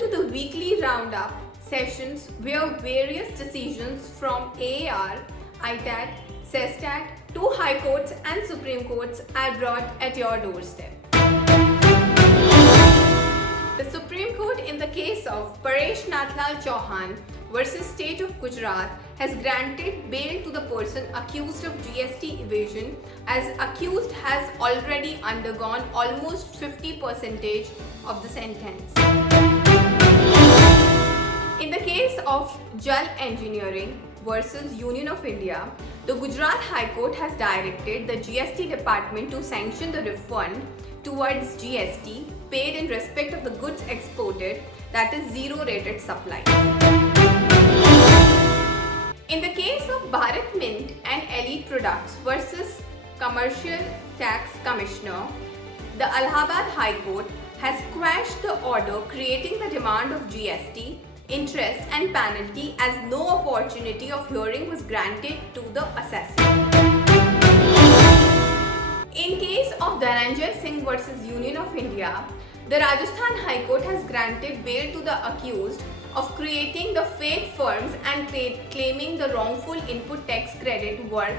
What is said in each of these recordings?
to the weekly roundup sessions where various decisions from AAAR, ITAT, SESTAT to High Courts and Supreme Courts are brought at your doorstep. The Supreme Court in the case of Paresh Nathlal Chauhan versus State of Gujarat has granted bail to the person accused of GST evasion, as accused has already undergone almost 50% of the sentence. In the case of Jal Engineering versus Union of India, the Gujarat High Court has directed the GST department to sanction the refund towards GST paid in respect of the goods exported, that is zero rated supply. In the case of Bharat Mint and Elite Products versus Commercial Tax Commissioner, the Allahabad High Court has quashed the order creating the demand of GST, interest and penalty, as no opportunity of hearing was granted to the assessor. In case of Dananjay Singh versus Union of India, the Rajasthan High Court has granted bail to the accused of creating the fake firms and claiming the wrongful input tax credit worth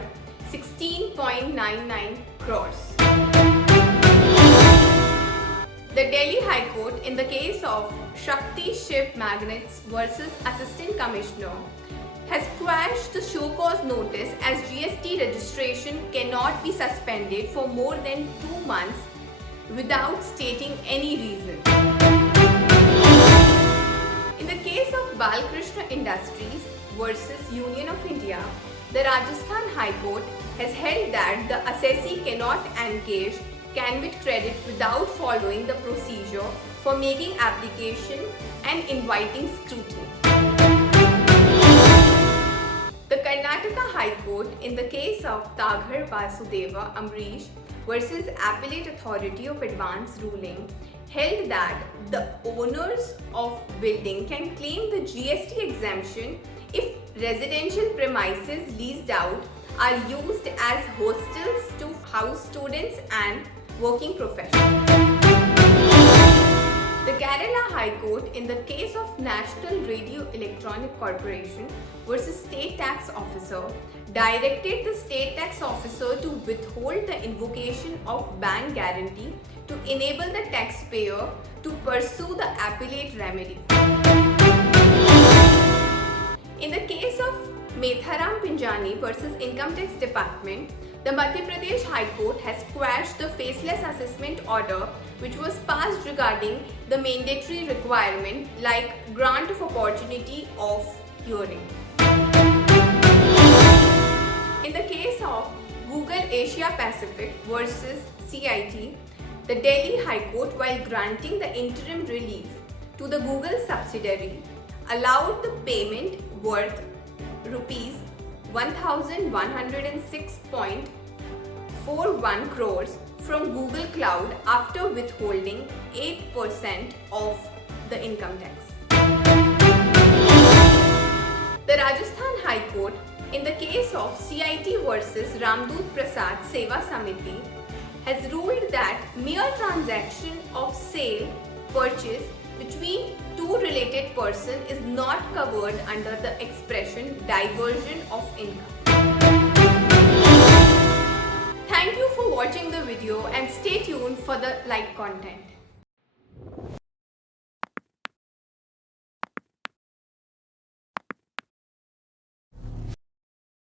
16.99 crores. The Delhi High Court in the case of Shakti ship magnates versus Assistant Commissioner has quashed the show cause notice, as GST registration cannot be suspended for more than 2 months without stating any reason. In the case of Balkrishna Industries versus Union of India, the Rajasthan High Court has held that the assessee cannot encash Canvit credit without following the procedure for making application and inviting scrutiny. The Karnataka High Court in the case of Taghar Vasudeva Ambrish versus Appellate Authority of Advance Ruling held that the owners of building can claim the GST exemption if residential premises leased out are used as hostels to house students and working professionals. The Kerala High Court in the case of National Radio Electronic Corporation versus State Tax Officer directed the State Tax Officer to withhold the invocation of bank guarantee to enable the taxpayer to pursue the appellate remedy. In the case of Metharam Pinjani versus Income Tax Department, the Madhya Pradesh High Court has quashed the faceless assessment order which was passed regarding the mandatory requirement like grant of opportunity of hearing. In the case of Google Asia Pacific versus CIT, the Delhi High Court, while granting the interim relief to the Google subsidiary, allowed the payment worth rupees 1,106.41 crores from Google Cloud after withholding 8% of the income tax. The Rajasthan High Court in the case of CIT versus Ramdoot Prasad Sewa Samiti has ruled that mere transaction of sale purchase between two related persons is not covered under the expression diversion of income. Thank you for watching the video and stay tuned for the like content.